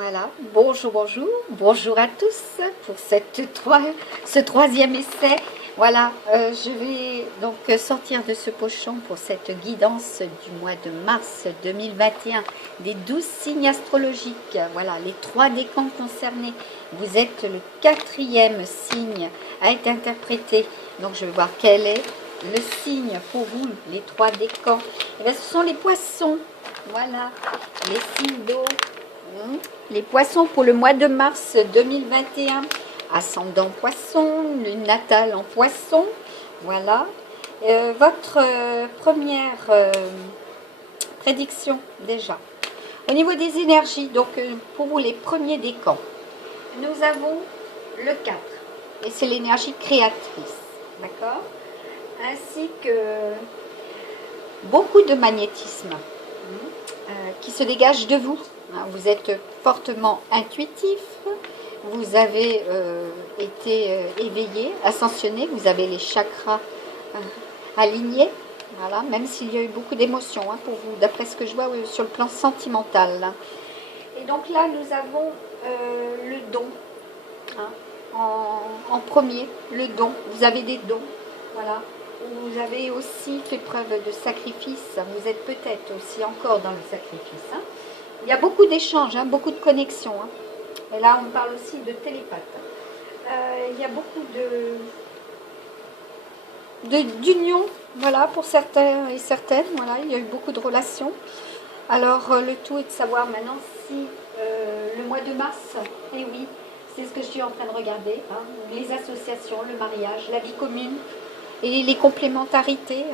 Voilà, bonjour, bonjour, bonjour à tous pour ce troisième essai. Voilà, je vais donc sortir de ce pochon pour cette guidance du mois de mars 2021 des 12 signes astrologiques. Voilà, les 3 décans concernés. Vous êtes le 4e signe à être interprété. Donc je vais voir quel est le signe pour vous, les 3 décans. Et bien, ce sont les poissons. Voilà, les signes d'eau. Les poissons pour le mois de mars 2021, ascendant poisson, lune natale en poisson, voilà. Votre première prédiction déjà. Au niveau des énergies, donc pour vous les premiers décans, nous avons le 4, et c'est l'énergie créatrice, d'accord? Ainsi que beaucoup de magnétisme qui se dégage de vous. Vous êtes fortement intuitif, vous avez été éveillé, ascensionné, vous avez les chakras alignés, voilà, même s'il y a eu beaucoup d'émotions pour vous, d'après ce que je vois sur le plan sentimental. Et donc là, nous avons le don, en premier, le don. Vous avez des dons, voilà. Vous avez aussi fait preuve de sacrifice, vous êtes peut-être aussi encore dans le sacrifice. Il y a beaucoup d'échanges, beaucoup de connexions. Et là, on parle aussi de télépathe. Il y a beaucoup d'union, voilà, pour certains et certaines. Voilà, il y a eu beaucoup de relations. Alors, le tout est de savoir maintenant si le mois de mars, et oui, c'est ce que je suis en train de regarder, les associations, le mariage, la vie commune et les complémentarités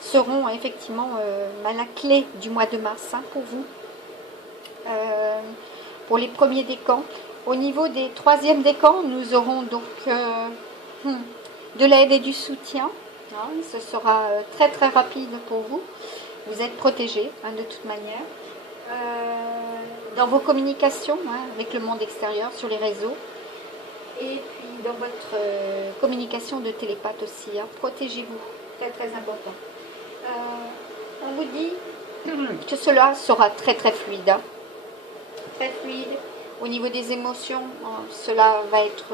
seront effectivement la clé du mois de mars pour vous. Pour les premiers décans. Au niveau des 3e décans, nous aurons donc de l'aide et du soutien. Ce sera très très rapide pour vous. Vous êtes protégés de toute manière. Dans vos communications avec le monde extérieur, sur les réseaux. Et puis dans votre communication de télépathe aussi. Protégez-vous. Très très important. On vous dit que cela sera très très fluide. Très fluide. Au niveau des émotions, cela va être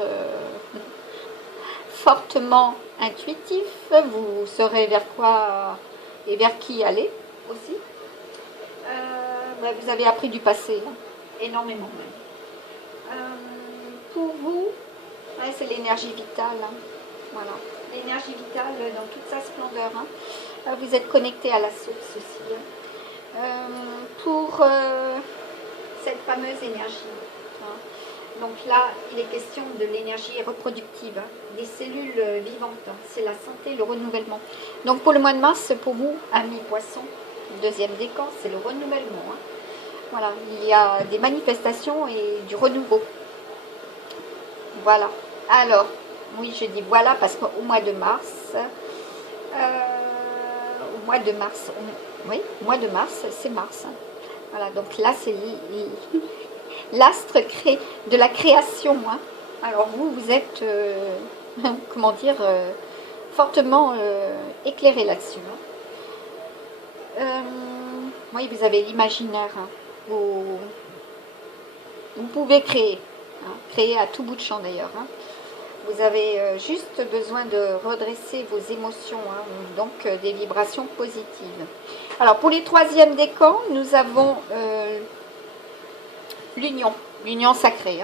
fortement intuitif. Vous saurez vers quoi et vers qui aller aussi. Vous avez appris du passé, énormément même. Pour vous, c'est l'énergie vitale. Voilà, l'énergie vitale dans toute sa splendeur. Vous êtes connecté à la source aussi. Pour cette fameuse énergie. Donc là, il est question de l'énergie reproductive, des cellules vivantes. C'est la santé, le renouvellement. Donc pour le mois de mars, pour vous, amis poissons, 2e décan, c'est le renouvellement. Voilà, il y a des manifestations et du renouveau. Voilà. Alors, oui, je dis voilà parce qu'au mois de mars, c'est mars. Voilà, donc là, c'est l'astre de la création. Alors vous êtes, comment dire, fortement éclairé là-dessus. Oui, vous avez l'imaginaire. Vous pouvez créer. Créer à tout bout de champ d'ailleurs. Vous avez juste besoin de redresser vos émotions, donc des vibrations positives. Alors pour les 3e décans, nous avons l'union sacrée,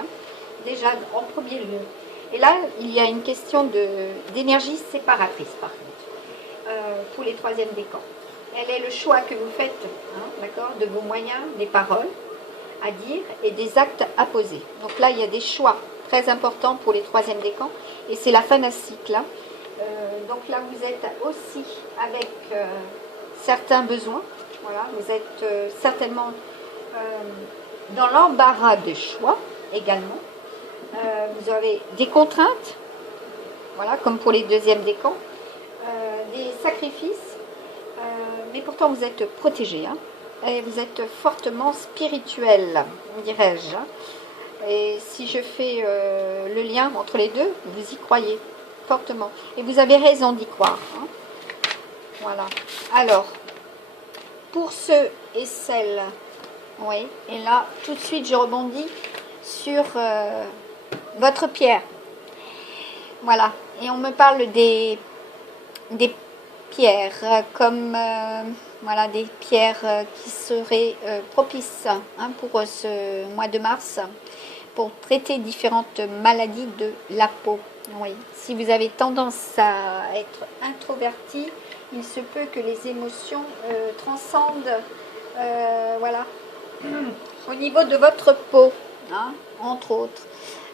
déjà en premier lieu. Et là, il y a une question d'énergie séparatrice par contre, pour les 3e décans. Elle est le choix que vous faites, d'accord, de vos moyens, des paroles à dire et des actes à poser. Donc là, il y a des choix très importants pour les 3e décans et c'est la fin d'un cycle. Donc là, vous êtes aussi avec certains besoins. Voilà, vous êtes certainement dans l'embarras de choix également. Vous avez des contraintes, voilà, comme pour les 2e décans, des sacrifices, mais pourtant vous êtes protégés. Et vous êtes fortement spirituel, dirais-je. Et si je fais le lien entre les deux, vous y croyez fortement. Et vous avez raison d'y croire. Voilà. Alors, pour ceux et celles Oui, et là, tout de suite, je rebondis sur votre pierre. Voilà, et on me parle des pierres comme voilà, des pierres qui seraient propices hein, pour ce mois de mars pour traiter différentes maladies de la peau. Oui, si vous avez tendance à être introverti, il se peut que les émotions transcendent voilà, au niveau de votre peau, hein, entre autres.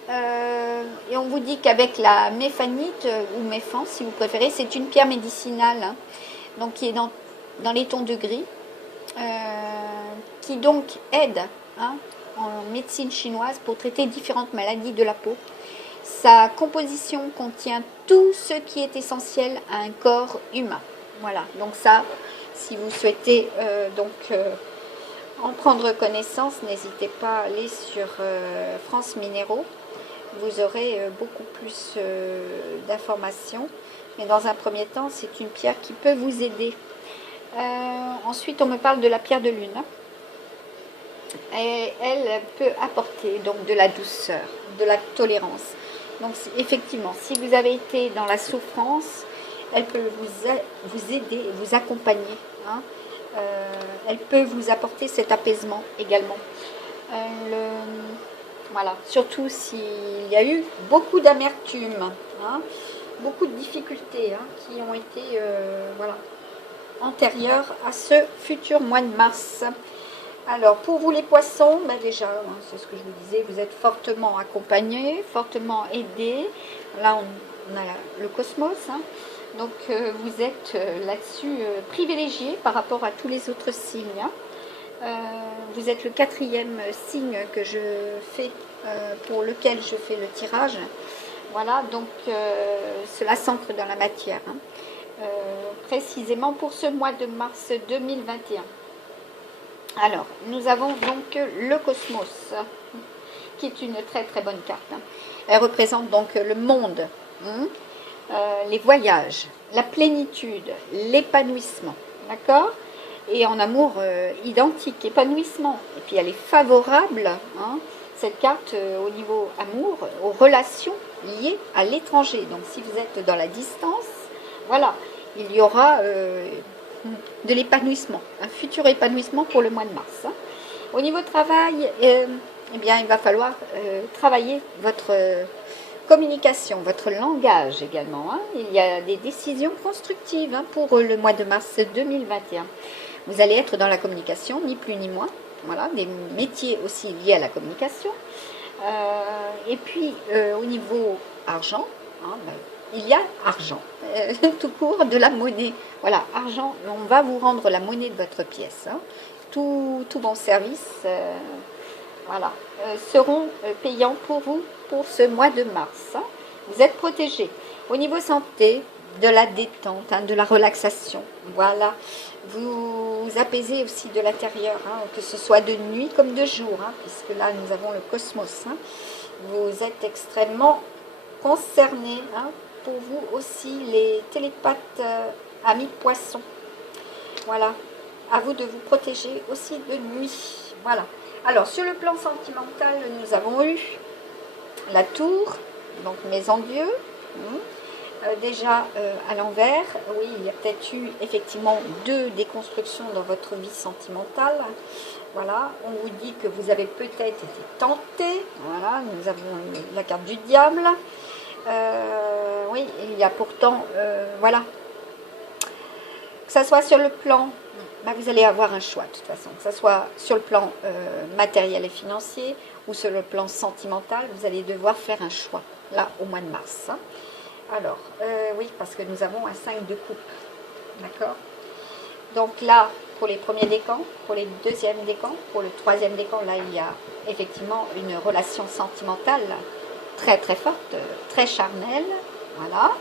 Et on vous dit qu'avec la méphanite ou méphan, si vous préférez, c'est une pierre médicinale, hein, donc qui est dans les tons de gris, qui donc aide hein, en médecine chinoise pour traiter différentes maladies de la peau. Sa composition contient tout ce qui est essentiel à un corps humain. Voilà, donc ça, si vous souhaitez en prendre connaissance, n'hésitez pas à aller sur France Minéraux. Vous aurez beaucoup plus d'informations. Mais dans un premier temps, c'est une pierre qui peut vous aider. Ensuite, on me parle de la pierre de lune. Et elle peut apporter donc de la douceur, de la tolérance. Donc effectivement, si vous avez été dans la souffrance, elle peut vous aider, vous accompagner. Hein. Elle peut vous apporter cet apaisement également. Voilà, surtout s'il y a eu beaucoup d'amertume, hein, beaucoup de difficultés hein, qui ont été voilà, antérieures à ce futur mois de mars. Alors, pour vous les poissons, ben déjà, hein, c'est ce que je vous disais, vous êtes fortement accompagnés, fortement aidés. Là, on a le cosmos, hein. Donc vous êtes là-dessus privilégié par rapport à tous les autres signes. Hein. Vous êtes le 4e signe que je fais, pour lequel je fais le tirage. Voilà, donc cela s'ancre dans la matière. Hein. Précisément pour ce mois de mars 2021. Alors, nous avons donc le cosmos, qui est une très très bonne carte. Hein. Elle représente donc le monde, hein, les voyages, la plénitude, l'épanouissement, d'accord? Et en amour identique, épanouissement. Et puis elle est favorable, hein, cette carte au niveau amour, aux relations liées à l'étranger. Donc si vous êtes dans la distance, voilà, il y aura de l'épanouissement, un futur épanouissement pour le mois de mars. Hein. Au niveau travail, eh bien, il va falloir travailler votre communication, votre langage également. Hein. Il y a des décisions constructives hein, pour le mois de mars 2021. Vous allez être dans la communication, ni plus ni moins. Voilà, des métiers aussi liés à la communication. Et puis, au niveau argent, hein, ben, il y a argent, tout court, de la monnaie. Voilà, argent, on va vous rendre la monnaie de votre pièce. Hein. Tout bon service voilà, seront payants pour vous pour ce mois de mars. Hein. Vous êtes protégés. Au niveau santé, de la détente, hein, de la relaxation. Voilà, vous apaisez aussi de l'intérieur, hein, que ce soit de nuit comme de jour, hein, puisque là nous avons le cosmos. Hein. Vous êtes extrêmement concernés. Hein, pour vous aussi, les télépathes amis poissons. Voilà, à vous de vous protéger aussi de nuit. Voilà. Alors, sur le plan sentimental, nous avons eu la tour, donc maison de Dieu. Déjà à l'envers, oui, il y a peut-être eu effectivement 2 déconstructions dans votre vie sentimentale. Voilà, on vous dit que vous avez peut-être été tenté. Voilà, nous avons la carte du diable. Oui, il y a pourtant, voilà, que ça soit sur le plan, bah, vous allez avoir un choix de toute façon, que ce soit sur le plan matériel et financier ou sur le plan sentimental, vous allez devoir faire un choix, là, au mois de mars. Hein. Alors, oui, parce que nous avons un 5 de coupe, d'accord? Donc là, pour les premiers décans, pour les deuxièmes décans, pour le troisième décan, là, il y a effectivement une relation sentimentale très très forte, très charnelle, voilà,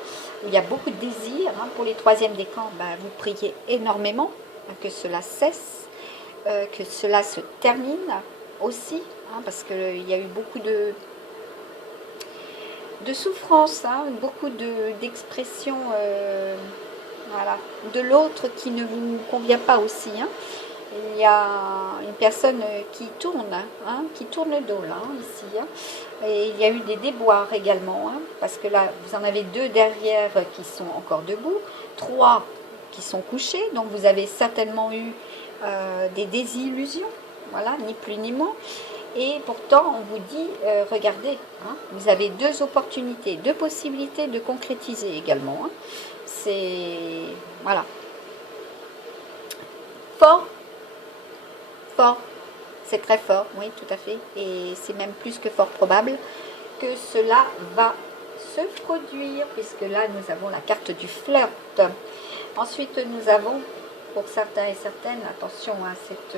où il y a beaucoup de désir. Hein. Pour les troisièmes décans, ben, vous priez énormément que cela cesse, que cela se termine aussi, hein, parce qu'il y a eu beaucoup de souffrance, hein, beaucoup d'expressions voilà, de l'autre qui ne vous convient pas aussi. Hein. il y a une personne qui tourne, hein, qui tourne le dos là, ici. Hein. Et il y a eu des déboires également, hein, parce que là, vous en avez 2 derrière qui sont encore debout, 3 qui sont couchés, donc vous avez certainement eu des désillusions, voilà, ni plus ni moins. Et pourtant, on vous dit, regardez, hein, vous avez 2 opportunités, 2 possibilités de concrétiser également. Hein. C'est, voilà, fort, fort, c'est très fort, oui, tout à fait. Et c'est même plus que fort probable que cela va se produire, puisque là, nous avons la carte du flirt. Ensuite, nous avons, pour certains et certaines, attention à cette,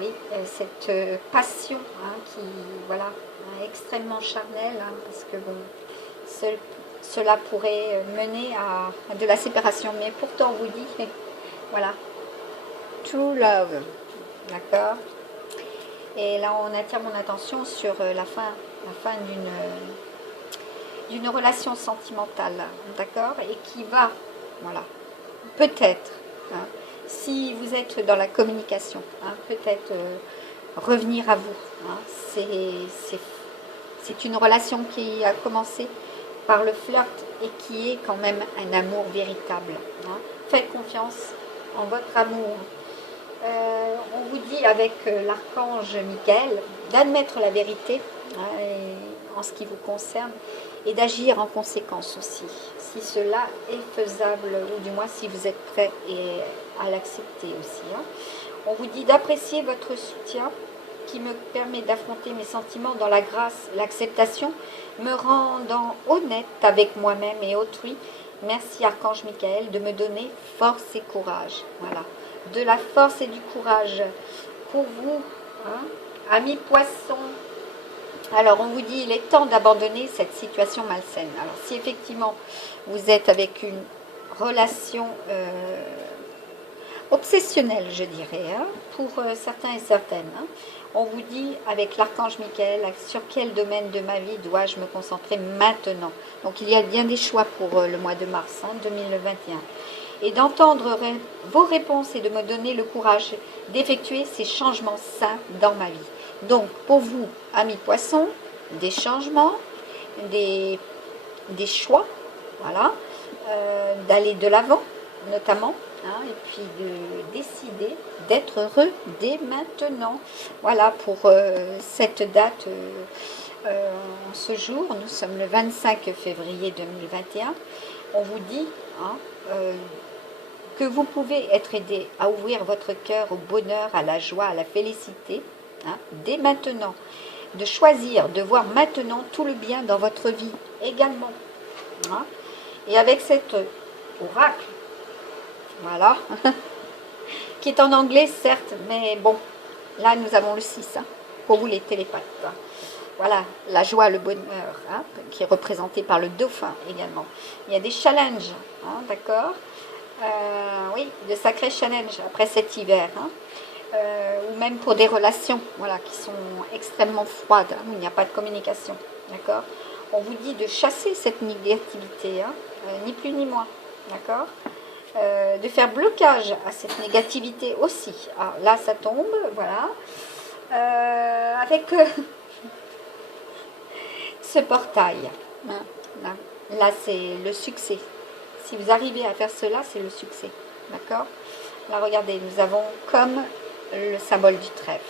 oui, cette passion hein, qui, voilà, extrêmement charnelle, hein, parce que bon, cela pourrait mener à de la séparation. Mais pourtant, on vous dit, mais, voilà, true love, d'accord. Et là, on attire mon attention sur la fin d'une relation sentimentale, d'accord, et qui va, voilà, peut-être, hein, si vous êtes dans la communication, hein, peut-être revenir à vous. Hein, c'est une relation qui a commencé par le flirt et qui est quand même un amour véritable. Hein. Faites confiance en votre amour. On vous dit avec l'archange Michael d'admettre la vérité hein, en ce qui vous concerne et d'agir en conséquence aussi, si cela est faisable ou du moins si vous êtes prêt et à l'accepter aussi. Hein. On vous dit d'apprécier votre soutien qui me permet d'affronter mes sentiments dans la grâce, l'acceptation, me rendant honnête avec moi-même et autrui. Merci Archange Michael de me donner force et courage. Voilà. De la force et du courage pour vous, hein, amis poissons. Alors on vous dit il est temps d'abandonner cette situation malsaine. Alors si effectivement vous êtes avec une relation obsessionnelle, je dirais, hein, pour certains et certaines, hein, on vous dit avec l'archange Michael sur quel domaine de ma vie dois-je me concentrer maintenant. Donc il y a bien des choix pour le mois de mars hein, 2021. Et d'entendre vos réponses et de me donner le courage d'effectuer ces changements sains dans ma vie. Donc, pour vous, amis poissons, des changements, des choix, voilà, d'aller de l'avant, notamment, hein, et puis de décider d'être heureux dès maintenant. Voilà, pour cette date, en ce jour, nous sommes le 25 février 2021, on vous dit, hein, que vous pouvez être aidé à ouvrir votre cœur au bonheur, à la joie, à la félicité, hein, dès maintenant. De choisir, de voir maintenant tout le bien dans votre vie également. Hein. Et avec cet oracle, voilà, qui est en anglais certes, mais bon, là nous avons le 6, hein, pour vous les télépathes. Voilà, la joie, le bonheur, hein, qui est représenté par le dauphin également. Il y a des challenges, hein, d'accord. Oui, de sacrés challenges après cet hiver, hein, ou même pour des relations voilà, qui sont extrêmement froides, hein, où il n'y a pas de communication, d'accord. On vous dit de chasser cette négativité, hein, ni plus ni moins, d'accord, de faire blocage à cette négativité aussi. Ah, là, ça tombe, voilà, avec ce portail, hein, là c'est le succès. Si vous arrivez à faire cela, c'est le succès. D'accord? Là, regardez, nous avons comme le symbole du trèfle.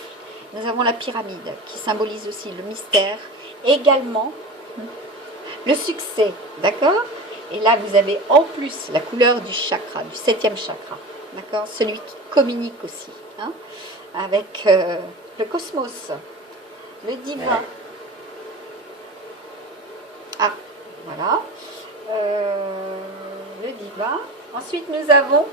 Nous avons la pyramide qui symbolise aussi le mystère. Également, le succès. D'accord? Et là, vous avez en plus la couleur du chakra, du 7e chakra. D'accord? Celui qui communique aussi. Hein? Avec le cosmos, le divin. Ah, voilà. Le divin. Ensuite, nous avons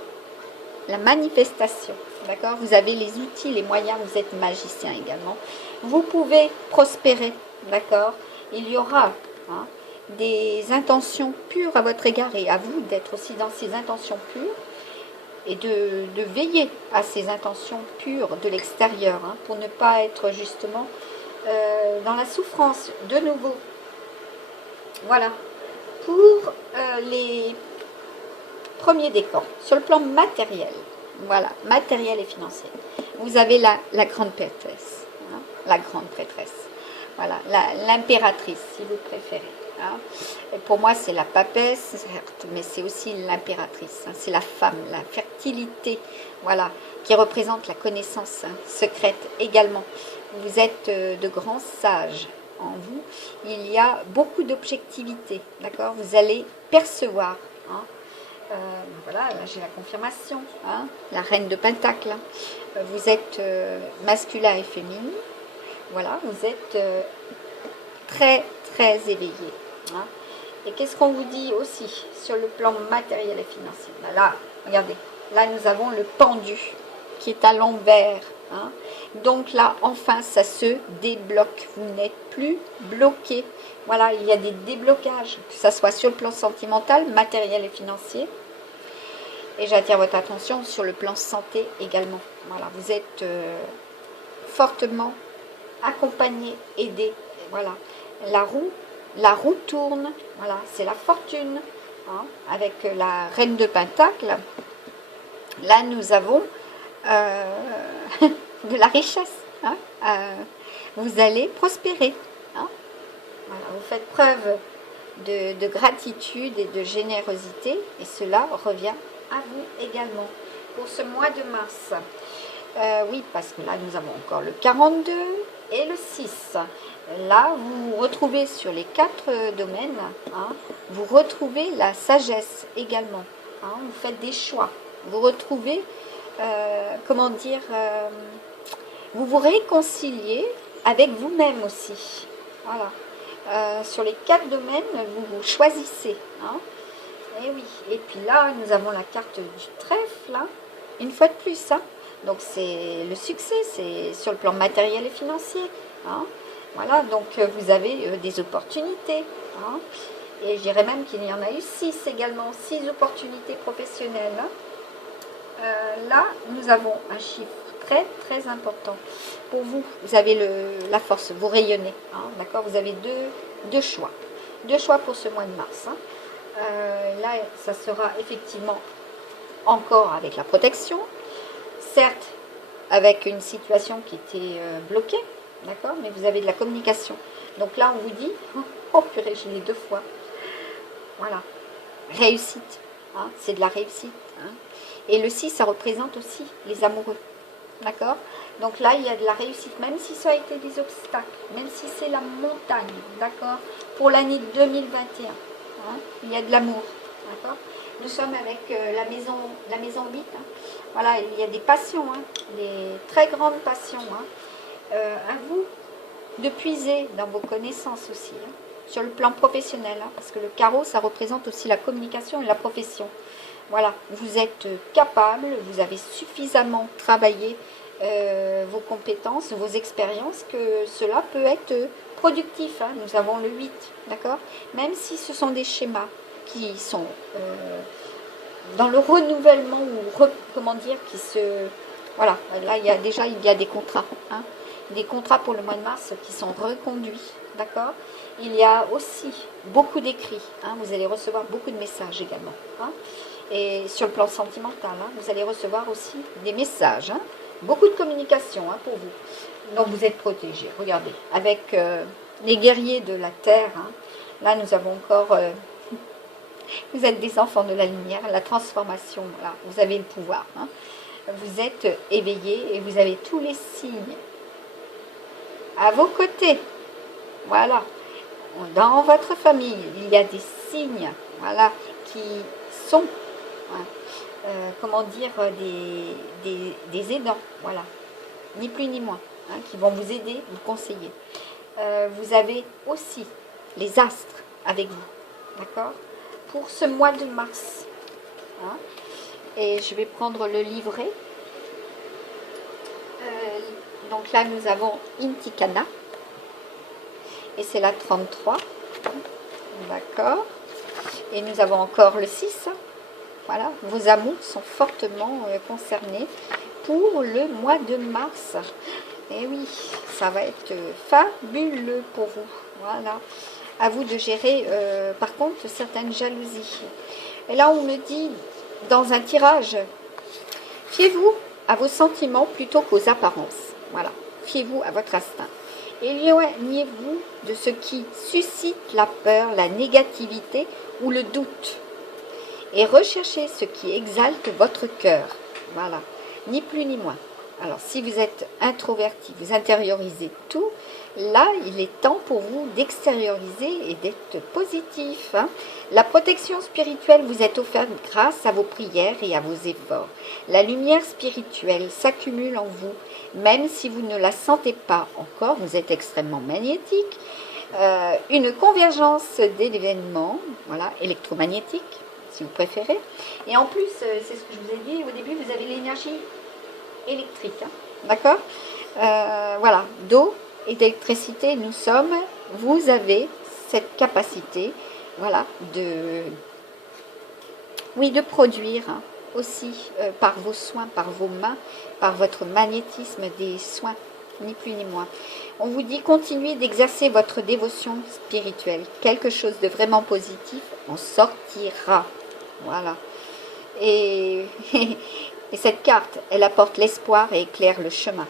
la manifestation. D'accord? Vous avez les outils, les moyens, vous êtes magicien également. Vous pouvez prospérer. D'accord? Il y aura hein, des intentions pures à votre égard et à vous d'être aussi dans ces intentions pures et de veiller à ces intentions pures de l'extérieur hein, pour ne pas être justement dans la souffrance de nouveau. Voilà. Pour les premiers décors, sur le plan matériel, Voilà, matériel et financier. Vous avez la grande prêtresse, hein, la grande prêtresse. Voilà, l'impératrice, si vous préférez. Hein. Et pour moi, c'est la papesse, certes, mais c'est aussi l'impératrice. Hein. C'est la femme, la fertilité, voilà, qui représente la connaissance hein, secrète également. Vous êtes de grands sages en vous. Il y a beaucoup d'objectivité, d'accord. Vous allez percevoir. Hein. Voilà, là j'ai la confirmation, hein, la reine de Pentacle. Vous êtes masculin et féminin. Voilà, vous êtes très très éveillé. Hein. Et qu'est-ce qu'on vous dit aussi sur le plan matériel et financier? Là, regardez, là nous avons le pendu qui est à l'envers. Hein. Donc là, enfin, ça se débloque. Vous n'êtes plus bloqué. Voilà, il y a des déblocages, que ce soit sur le plan sentimental, matériel et financier. Et j'attire votre attention sur le plan santé également. Voilà, vous êtes fortement accompagné, aidé. Voilà, la roue tourne. Voilà, c'est la fortune. Hein, avec la reine de Pentacle. Là, nous avons de la richesse. Hein, vous allez prospérer. Hein. Voilà, vous faites preuve de gratitude et de générosité. Et cela revient à vous également. Pour ce mois de mars. Oui, parce que là, nous avons encore le 42 et le 6. Là, vous retrouvez sur les 4 domaines, hein, vous retrouvez la sagesse également. Hein, vous faites des choix. Vous retrouvez, comment dire, vous vous réconciliez avec vous-même aussi. Voilà. Sur les 4 domaines, vous choisissez. Hein. Et oui. Et puis là, nous avons la carte du trèfle, là, une fois de plus. Hein. Donc c'est le succès, c'est sur le plan matériel et financier. Hein. Voilà, donc vous avez des opportunités. Hein. Et je dirais même qu'il y en a eu 6 également, 6 opportunités professionnelles. Hein. Là, nous avons un chiffre très très important. Pour vous, vous avez la force, vous rayonnez. Hein, d'accord, vous avez deux choix. 2 choix pour ce mois de mars. Hein. Là, ça sera effectivement encore avec la protection. Certes, avec une situation qui était bloquée. D'accord, mais vous avez de la communication. Donc là, on vous dit, oh purée, je l'ai 2 fois. Voilà. Réussite. Hein, c'est de la réussite. Hein. Et le 6, ça représente aussi les amoureux. D'accord. Donc là, il y a de la réussite, même si ça a été des obstacles, même si c'est la montagne. D'accord. Pour l'année 2021. Hein, il y a de l'amour. D'accord. Nous sommes avec la maison 8. Hein. Voilà, il y a des passions, hein, des très grandes passions. Hein. À vous de puiser dans vos connaissances aussi, hein, sur le plan professionnel, hein, parce que le carreau, ça représente aussi la communication et la profession. Voilà, vous êtes capable, vous avez suffisamment travaillé vos compétences, vos expériences, que cela peut être productif. Hein. Nous avons le 8, d'accord. Même si ce sont des schémas qui sont dans le renouvellement, ou comment dire, qui se... Voilà, là, il y a des contrats, hein. Des contrats pour le mois de mars qui sont reconduits, d'accord. Il y a aussi beaucoup d'écrits, hein, vous allez recevoir beaucoup de messages également. Hein, et sur le plan sentimental, hein, vous allez recevoir aussi des messages, hein, beaucoup de communication hein, pour vous. Donc vous êtes protégés, regardez, avec les guerriers de la terre, hein, là nous avons encore... vous êtes des enfants de la lumière, la transformation, voilà, vous avez le pouvoir. Hein, vous êtes éveillés et vous avez tous les signes à vos côtés. Voilà. Dans votre famille, il y a des signes, voilà, qui sont, hein, comment dire, des aidants, voilà, ni plus ni moins, hein, qui vont vous aider, vous conseiller. Vous avez aussi les astres avec vous, d'accord, pour ce mois de mars. Hein, et je vais prendre le livret. Donc là, nous avons Intikana. Et c'est la 33. D'accord. Et nous avons encore le 6. Voilà. Vos amours sont fortement concernés pour le mois de mars. Et oui, ça va être fabuleux pour vous. Voilà. À vous de gérer, par contre, certaines jalousies. Et là, on me dit, dans un tirage Fiez-vous à vos sentiments plutôt qu'aux apparences. Voilà. Fiez-vous à votre instinct. Éloignez-vous de ce qui suscite la peur, la négativité ou le doute. Et recherchez ce qui exalte votre cœur. Voilà. Ni plus ni moins. Alors, si vous êtes introverti, vous intériorisez tout, là, il est temps pour vous d'extérioriser et d'être positif. Hein. La protection spirituelle vous est offerte grâce à vos prières et à vos efforts. La lumière spirituelle s'accumule en vous, même si vous ne la sentez pas encore, vous êtes extrêmement magnétique. Une convergence d'événements, voilà, électromagnétiques, si vous préférez. Et en plus, c'est ce que je vous ai dit au début, vous avez l'énergie électrique, hein, d'accord, voilà, d'eau et d'électricité, vous avez cette capacité, voilà, de produire hein, aussi par vos soins, par vos mains, par votre magnétisme des soins, ni plus ni moins. On vous dit continuez d'exercer votre dévotion spirituelle, quelque chose de vraiment positif en sortira, voilà. Et cette carte, elle apporte l'espoir et éclaire le chemin.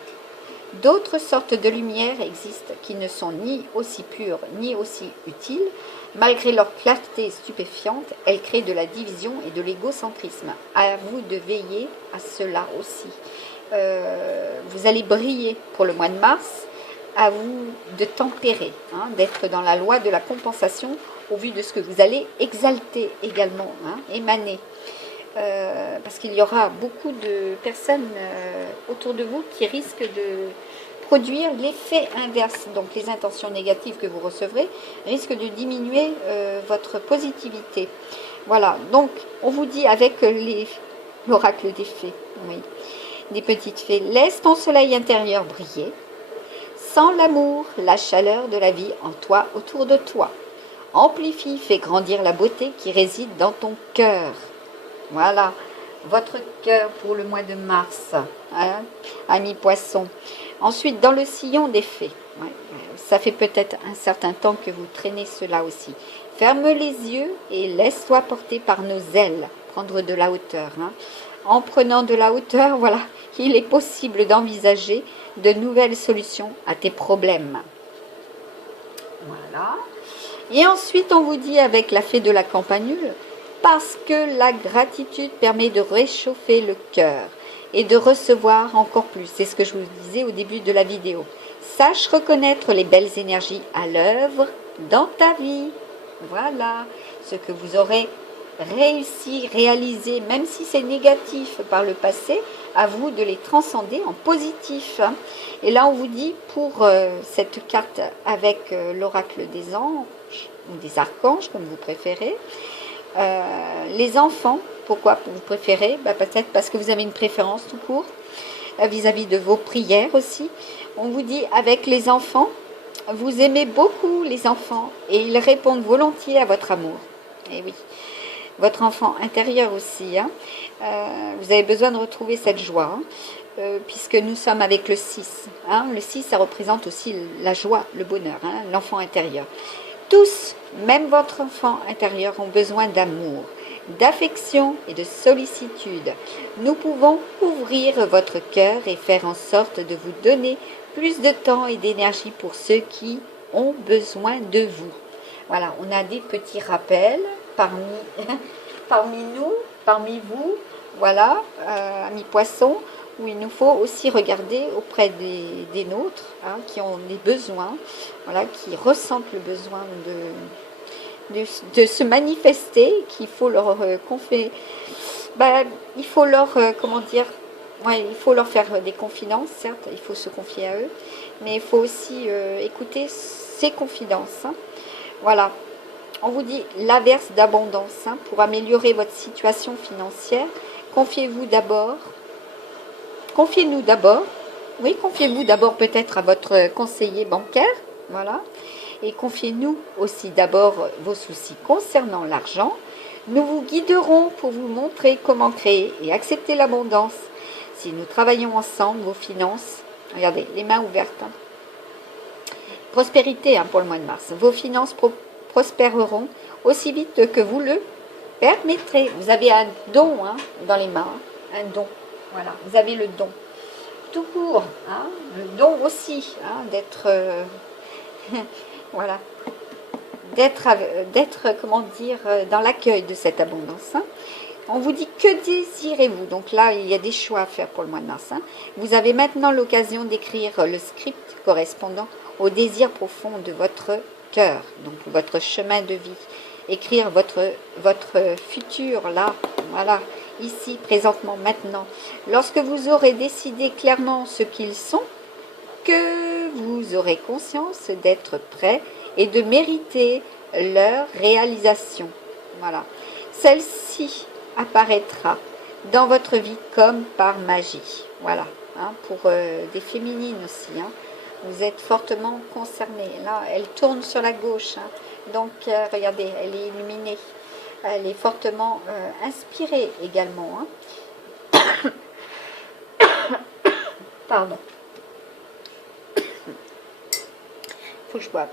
D'autres sortes de lumières existent qui ne sont ni aussi pures ni aussi utiles. Malgré leur clarté stupéfiante, elles créent de la division et de l'égocentrisme. À vous de veiller à cela aussi. Vous allez briller pour le mois de mars. À vous de tempérer, hein, d'être dans la loi de la compensation au vu de ce que vous allez exalter également, hein, émaner. Parce qu'il y aura beaucoup de personnes autour de vous qui risquent de produire l'effet inverse. Donc les intentions négatives que vous recevrez risquent de diminuer votre positivité. Voilà, donc on vous dit avec l'oracle des fées, oui, des petites fées, laisse ton soleil intérieur briller, sens l'amour, la chaleur de la vie en toi, autour de toi. Amplifie, fais grandir la beauté qui réside dans ton cœur. Voilà, votre cœur pour le mois de mars, hein, amis poissons. Ensuite, dans le sillon des fées, ouais, ça fait peut-être un certain temps que vous traînez cela aussi. Ferme les yeux et laisse-toi porter par nos ailes, prendre de la hauteur. Hein. En prenant de la hauteur, voilà, il est possible d'envisager de nouvelles solutions à tes problèmes. Voilà. Et ensuite, on vous dit avec la fée de la campanule, parce que la gratitude permet de réchauffer le cœur et de recevoir encore plus. C'est ce que je vous disais au début de la vidéo. Sache reconnaître les belles énergies à l'œuvre dans ta vie. Voilà ce que vous aurez réussi, réalisé, même si c'est négatif par le passé, à vous de les transcender en positif. Et là, on vous dit pour cette carte avec l'oracle des anges, ou des archanges, comme vous préférez, les enfants, pourquoi vous préférez? Peut-être parce que vous avez une préférence tout court vis-à-vis de vos prières aussi. On vous dit avec les enfants, vous aimez beaucoup les enfants et ils répondent volontiers à votre amour. Et oui, votre enfant intérieur aussi. Hein. Vous avez besoin de retrouver cette joie, hein, puisque nous sommes avec le 6. Hein. Le 6, ça représente aussi la joie, le bonheur, hein, l'enfant intérieur. Tous, même votre enfant intérieur, ont besoin d'amour, d'affection et de sollicitude. Nous pouvons ouvrir votre cœur et faire en sorte de vous donner plus de temps et d'énergie pour ceux qui ont besoin de vous. Voilà, on a des petits rappels parmi nous, parmi vous, voilà, amis poissons, où il nous faut aussi regarder auprès des nôtres, hein, qui ont des besoins, voilà, qui ressentent le besoin de se manifester, qu'il faut leur confier, il faut leur, comment dire, ouais, il faut leur faire des confidences, certes, il faut se confier à eux, mais il faut aussi écouter ces confidences. Hein. Voilà, on vous dit l'averse d'abondance, hein, pour améliorer votre situation financière, confiez-nous d'abord, oui, confiez-vous d'abord peut-être à votre conseiller bancaire, voilà, et confiez-nous aussi d'abord vos soucis concernant l'argent. Nous vous guiderons pour vous montrer comment créer et accepter l'abondance. Si nous travaillons ensemble, vos finances, regardez, les mains ouvertes, hein. Prospérité, hein, pour le mois de mars, vos finances prospéreront aussi vite que vous le permettrez. Vous avez un don, hein, dans les mains, un don. Voilà, vous avez le don. Tout court, hein, le don aussi, hein, d'être... voilà. D'être, comment dire, dans l'accueil de cette abondance. Hein. On vous dit que désirez-vous. Donc là, il y a des choix à faire pour le mois de mars. Hein. Vous avez maintenant l'occasion d'écrire le script correspondant au désir profond de votre cœur, donc votre chemin de vie. Écrire votre futur là, voilà, ici, présentement, maintenant. Lorsque vous aurez décidé clairement ce qu'ils sont, que vous aurez conscience d'être prêt et de mériter leur réalisation. Voilà. Celle-ci apparaîtra dans votre vie comme par magie. Voilà. Hein, pour des féminines aussi. Hein. Vous êtes fortement concernés. Là, elle tourne sur la gauche. Hein. Donc, regardez, elle est illuminée. Elle est fortement inspirée également. Hein. Pardon. Faut que je boive.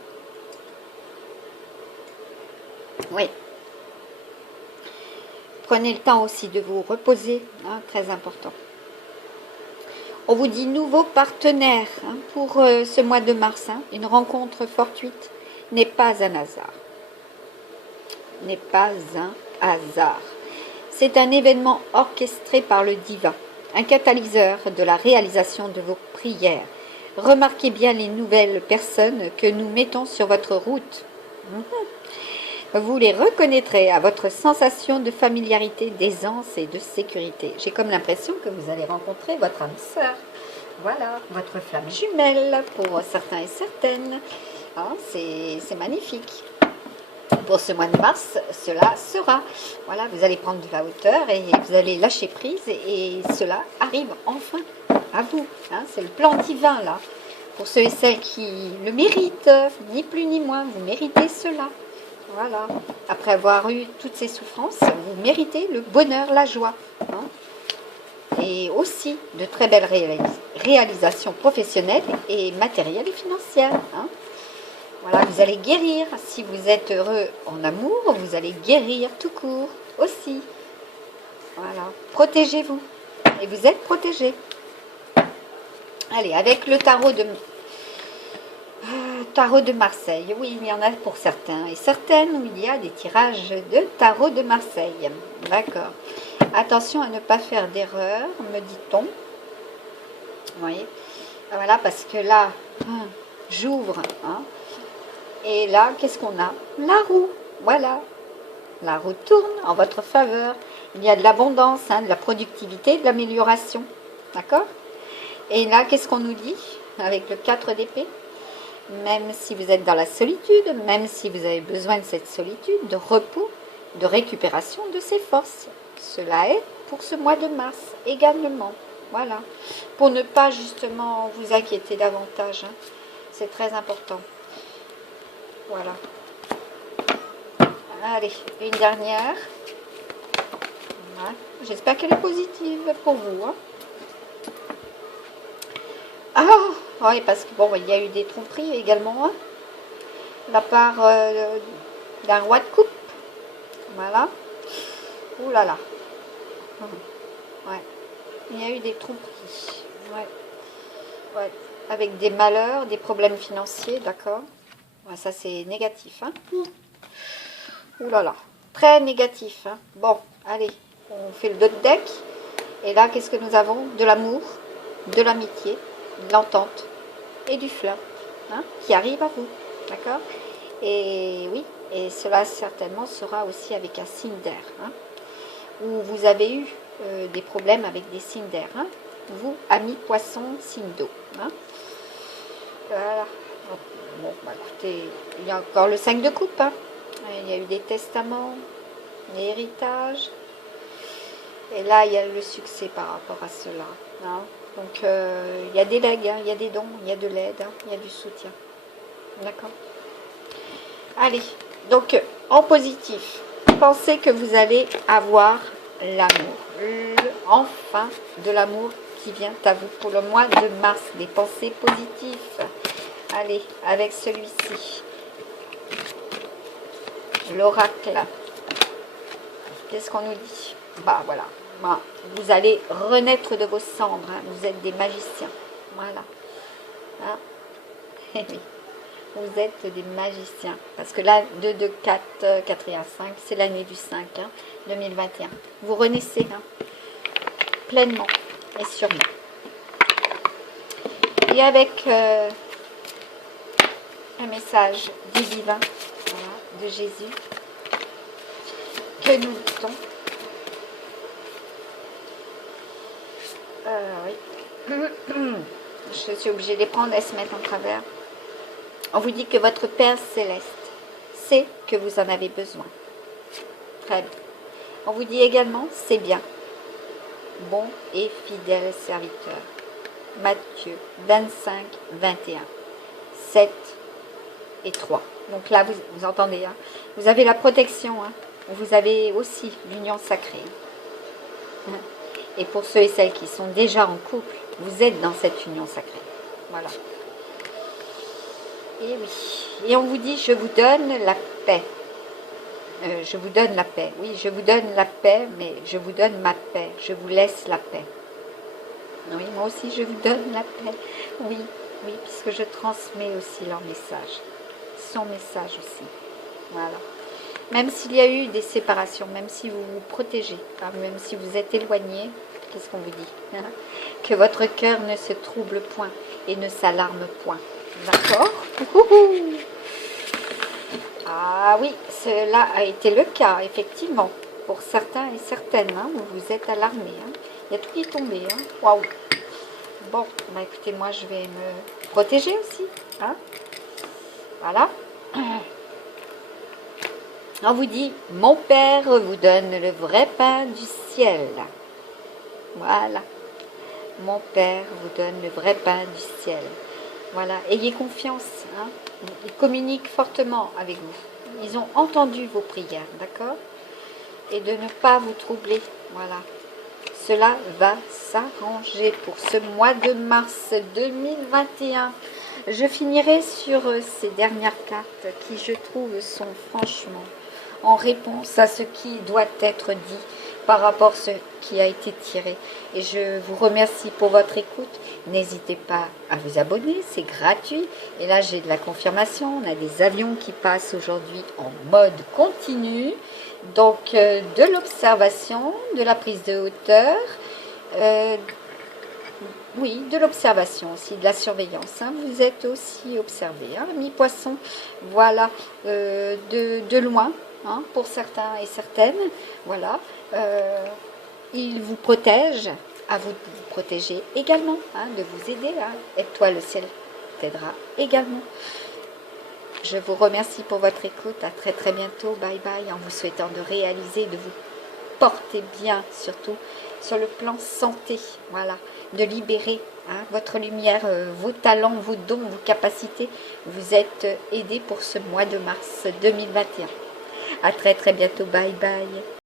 Oui. Prenez le temps aussi de vous reposer, hein, très important. On vous dit nouveau partenaire hein, pour ce mois de mars. Hein. Une rencontre fortuite n'est pas un hasard. N'est pas un hasard. C'est un événement orchestré par le divin, un catalyseur de la réalisation de vos prières. Remarquez bien les nouvelles personnes que nous mettons sur votre route. Vous les reconnaîtrez à votre sensation de familiarité, d'aisance et de sécurité. J'ai comme l'impression que vous allez rencontrer votre âme sœur. Voilà, votre flamme jumelle pour certains et certaines. Hein, c'est magnifique. Pour ce mois de mars, cela sera. Voilà, vous allez prendre de la hauteur et vous allez lâcher prise et cela arrive enfin à vous. Hein, c'est le plan divin là. Pour ceux et celles qui le méritent, ni plus ni moins, vous méritez cela. Voilà. Après avoir eu toutes ces souffrances, vous méritez le bonheur, la joie. Hein. Et aussi de très belles réalisations professionnelles et matérielles et financières. Hein. Voilà, vous allez guérir. Si vous êtes heureux en amour, vous allez guérir tout court aussi. Voilà. Protégez-vous. Et vous êtes protégés. Allez, avec le tarot de Marseille. Oui, il y en a pour certains et certaines où il y a des tirages de tarot de Marseille. D'accord. Attention à ne pas faire d'erreur, me dit-on. Vous voyez. Voilà, parce que là, j'ouvre. Hein, et là, qu'est-ce qu'on a? La roue. Voilà. La roue tourne en votre faveur. Il y a de l'abondance, hein, de la productivité, de l'amélioration. D'accord? Et là, qu'est-ce qu'on nous dit avec le 4 d'épée? Même si vous êtes dans la solitude, même si vous avez besoin de cette solitude, de repos, de récupération de ses forces. Cela est pour ce mois de mars également. Voilà. Pour ne pas justement vous inquiéter davantage. Hein. C'est très important. Voilà. Allez, une dernière. Voilà. J'espère qu'elle est positive pour vous. Hein. Ah, oui, parce que bon, il y a eu des tromperies également, hein, de la part d'un roi de coupe. Voilà. Ouh là là. Ouais. Il y a eu des tromperies. Ouais. Ouais. Avec des malheurs, des problèmes financiers, d'accord. Ouais, ça, c'est négatif. Hein. Ouh là là. Très négatif. Hein. Bon, allez, on fait le 2 de deck. Et là, qu'est-ce que nous avons? De l'amour, de l'amitié, de l'entente et du flirt, hein, qui arrive à vous, d'accord? Et oui, et cela certainement sera aussi avec un signe d'air, hein, où vous avez eu des problèmes avec des signes d'air, hein, vous, amis poissons, signe d'eau, hein. Voilà. Bon, bah, écoutez, il y a encore le 5 de coupe, hein. Il y a eu des testaments, des héritages, et là il y a le succès par rapport à cela, hein. Donc, il y a des legs, hein, il y a des dons, il y a de l'aide, hein, il y a du soutien. D'accord? Allez, donc, en positif, pensez que vous allez avoir l'amour. Enfin, de l'amour qui vient à vous pour le mois de mars. Des pensées positives. Allez, avec celui-ci. L'oracle. Qu'est-ce qu'on nous dit? Bah, voilà. Voilà. Vous allez renaître de vos cendres. Hein. Vous êtes des magiciens. Voilà. Hein. Eh oui. Vous êtes des magiciens. Parce que là, 2, 2, 4, 4 et 1, 5, c'est l'année du 5, hein, 2021. Vous renaissez hein, pleinement et sûrement. Et avec un message du divin, voilà, de Jésus, que nous dit-on? Oui. Je suis obligée de les prendre et se mettre en travers. On vous dit que votre Père Céleste sait que vous en avez besoin. Très bien. On vous dit également, c'est bien. Bon et fidèle serviteur. Matthieu 25, 21. 7 et 3. Donc là, vous entendez, hein, vous avez la protection. Hein, vous avez aussi l'union sacrée. Et pour ceux et celles qui sont déjà en couple, vous êtes dans cette union sacrée. Voilà. Et oui. Et on vous dit, je vous donne la paix. Je vous donne la paix. Oui, je vous donne la paix, mais je vous donne ma paix. Je vous laisse la paix. Oui, moi aussi, je vous donne la paix. Oui, oui, puisque je transmets aussi leur message. Son message aussi. Voilà. Même s'il y a eu des séparations, même si vous vous protégez, hein, même si vous êtes éloigné, qu'est-ce qu'on vous dit hein? Que votre cœur ne se trouble point et ne s'alarme point. D'accord? Ah oui, cela a été le cas, effectivement. Pour certains et certaines, hein, vous vous êtes alarmés. Hein. Il y a tout qui est tombé. Hein. Waouh! Bon, bah écoutez, moi je vais me protéger aussi. Hein. Voilà. On vous dit, mon Père vous donne le vrai pain du ciel. Voilà. Mon Père vous donne le vrai pain du ciel. Voilà. Ayez confiance. Hein. Ils communiquent fortement avec vous. Ils ont entendu vos prières, d'accord? Et de ne pas vous troubler. Voilà. Cela va s'arranger pour ce mois de mars 2021. Je finirai sur ces dernières cartes qui, je trouve, sont franchement en réponse à ce qui doit être dit par rapport à ce qui a été tiré. Et je vous remercie pour votre écoute. N'hésitez pas à vous abonner, c'est gratuit. Et là, j'ai de la confirmation. On a des avions qui passent aujourd'hui en mode continu. Donc, de l'observation, de la prise de hauteur, oui, de l'observation aussi, de la surveillance. Hein. Vous êtes aussi observé, hein, mi-poisson, voilà, de loin, hein, pour certains et certaines, voilà. Il vous protège, à vous de vous protéger également, hein, de vous aider. Hein. Aide-toi, le ciel t'aidera également. Je vous remercie pour votre écoute. À très très bientôt. Bye bye. En vous souhaitant de réaliser, de vous porter bien, surtout sur le plan santé. Voilà. De libérer hein, votre lumière, vos talents, vos dons, vos capacités. Vous êtes aidés pour ce mois de mars 2021. À très très bientôt. Bye bye.